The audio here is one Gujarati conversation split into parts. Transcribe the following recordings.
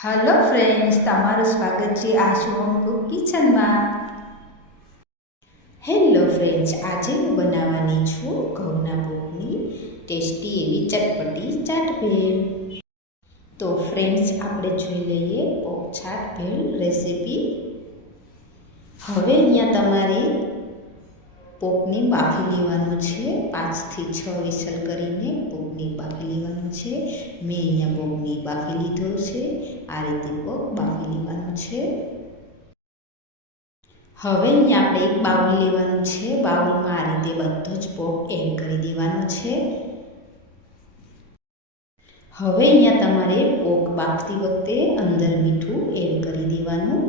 હલો ફ્રેન્ડ્સ તમારું સ્વાગત છે આ શુભમ કુક કિચનમાં. હેલો ફ્રેન્ડ્સ આજે હું બનાવવાની છું ઘઉંના ભૂખની ટેસ્ટી એવી ચટપટી ચાટ ભેળ તો ફ્રેન્ડ્સ આપણે જોઈ લઈએ પોક ચાટભેળ રેસીપી હવે અહીંયા તમારે પોકને બાફી લેવાનું છે. પાંચથી છ વિસલ કરીને પોકને બાફી લેવાનું છે. મેં અહીંયા પોકને બાફી લીધો છે. આ રીતે પોપ બાફી લેવાનો છે. હવે અહીંયા આપણે એક બાઉલ લેવાનું છે. બાઉલમાં આ રીતે બધો જ પોક એડ કરી દેવાનો છે. હવે અહીંયા તમારે પોક બાફતી વખતે અંદર મીઠું એડ કરી દેવાનું.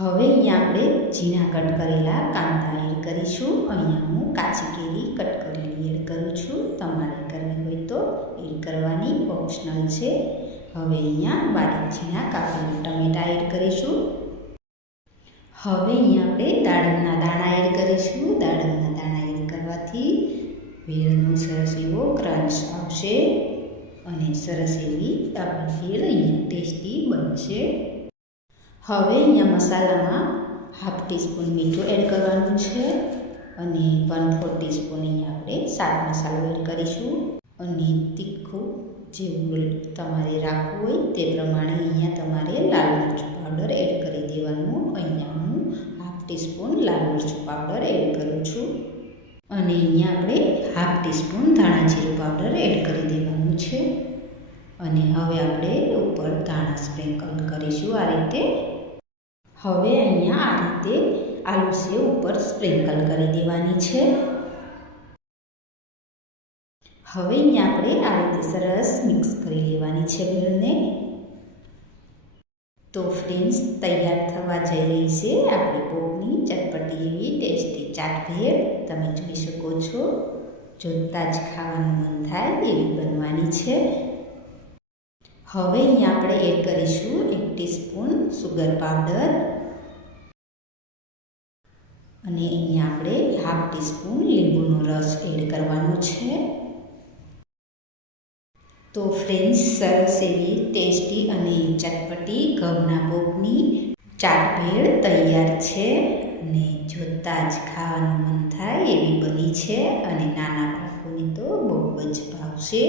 હવે અહીંયા આપણે ઝીણા કટ કરેલા કાંદા એડ કરીશું. અહીંયા હું કાચી કેરી કટ કરેલી એડ કરું છું. તમારે કરવી હોય તો એડ કરવાની ઓપ્શનલ છે. હવે અહીંયા બારીક ઝીણા કાપેલા ટમેટા એડ કરીશું. હવે અહીંયા આપણે દાડમના દાણા એડ કરીશું. દાડમના દાણા એડ કરવાથી વેળનો સરસ એવો ક્રંચ આવશે અને સરસ એવી આપણી ભેળ અહીંયા ટેસ્ટી બનશે. હવે અહીંયા મસાલામાં હાફ ટીસ્પૂન મીઠું એડ કરવાનું છે અને વન ફોર ટીસ્પૂન અહીંયા આપણે સાત મસાલો એડ કરીશું. અને તીખું જેવું તમારે રાખવું હોય તે પ્રમાણે અહીંયા તમારે લાલ મરચું પાવડર એડ કરી દેવાનું. અહીંયા હું હાફ ટીસ્પૂન લાલ મરચું પાવડર એડ કરું છું. અને અહીંયા આપણે હાફ ટીસ્પૂન ધાણા જીરું પાવડર એડ કરી દેવાનું છે. અને હવે આપણે ઉપર ધાણા સ્પ્રિંકલ કરીશું આ રીતે. હવે અહીંયા આ રીતે આલુ સેવ ઉપર સ્પ્રિંકલ કરી દેવાની છે. હવે અહીંયા આપણે આ રીતે સરસ મિક્સ કરી લેવાની છે ભેળને તો ફ્રેન્ડ્સ, તૈયાર થવા જઈ રહી છે આપણી પોકની ચટપટી એવી ટેસ્ટી ચાટ ભેળ. તમે જોઈ શકો છો, જોતાં જ ખાવાનું મન થાય એવી બનવાની છે. હવે અહીંયા આપણે એડ કરીશું એક ટીસ્પૂન સુગર પાવડર. અને અહીંયા આપણે હાફ ટીસ્પૂન લીંબુનો રસ એડ કરવાનો છે. તો ફ્રેન્ડ્સ સરસ એવી ટેસ્ટી અને ચટપટી ઘઉંના પોકની ચાટ ભેળ તૈયાર છે. અને જોતાં જ ખાવાનું મન થાય એવી બની છે. અને નાના બાળકોને તો બહુ જ ભાવશે.